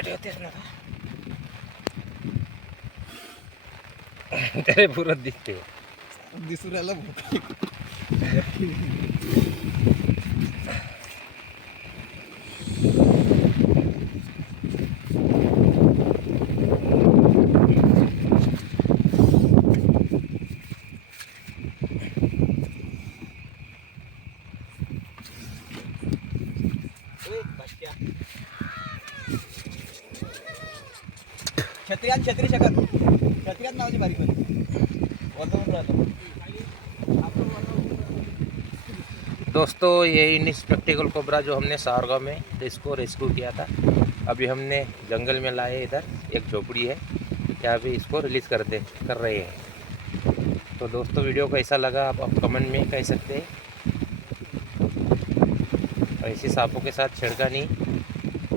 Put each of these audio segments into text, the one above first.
होतेच ना त्याला पुरत दिसते दिसुऱ्याला भूक छत्री शकत छत्र्यात नावाची बारीक दोस्तों। ये इंडियन स्पेक्टिकल कोबरा जो हमने सारगांव में इसको रेस्क्यू किया था, अभी हमने जंगल में लाए। इधर एक झोपड़ी है, यहाँ पे इसको रिलीज़ कर रहे हैं। तो दोस्तों वीडियो कैसा लगा आप कमेंट में कह सकते हैं। ऐसे सांपों के साथ छेड़खानी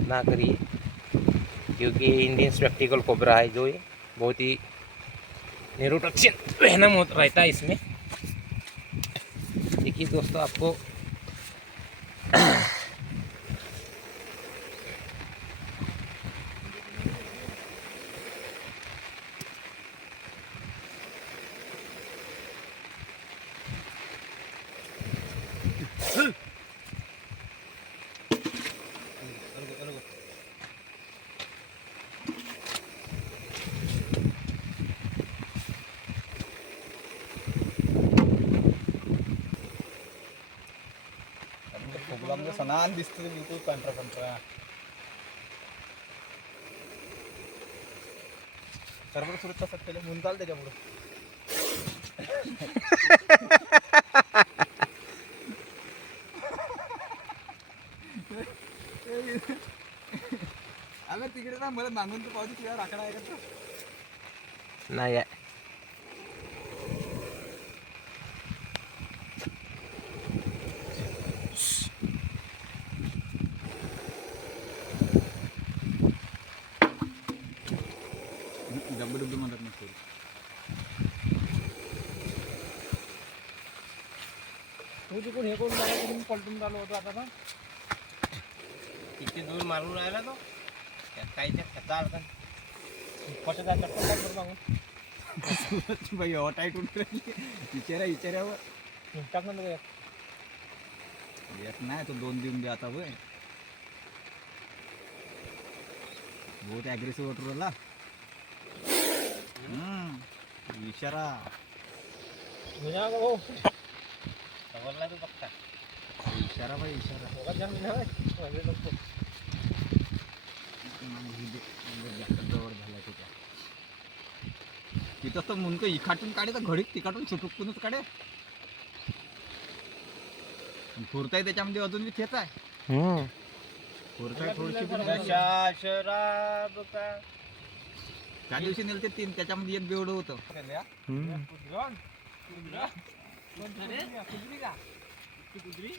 ना करिए, क्योंकि इंडियन स्पेक्टिकल कोबरा है जो ये बहुत ही न्यूरोटॉक्सिन वेनम रहता है इसमें। देखिए दोस्तों आपको खोबला सणान दिसतो बिलकुल पांढरा पांढरा सर्व सुरक्षा सत्तेला मुंताल त्याच्यामुळे अगं तिकडे ना मला मागून तर पावती किंवा राखडा आहे का नाही डब्बू डब्बू म्हणतात नसते तू तिकडून हे करून राहिला तुम्ही पलटून चालू होतो आता ना तिथे दूर मारून राहिला तो काही चाल पटत आहे चटकन काय करू मागून बाई हवा टाईट होऊन राहिली विचारावर टाक ना एक नाही तो 2 देऊन दे आता वय बहुत ॲग्रेसिव्ह वाटू राहिला इशारा भाऊ समजला तू बघता इशारा भाई इशारा जवळ झाला तिथं तिथं तर मुनकं इखाटून काढे तर घडीत तिखाटून सुटूकूनच काढे फुरताय त्याच्यामध्ये अजून बी तेच आहे फुरताय थोडीशी शराब का त्या दिवशी नेलते 3 त्याच्यामध्ये एक बेवडं होतं कुदरी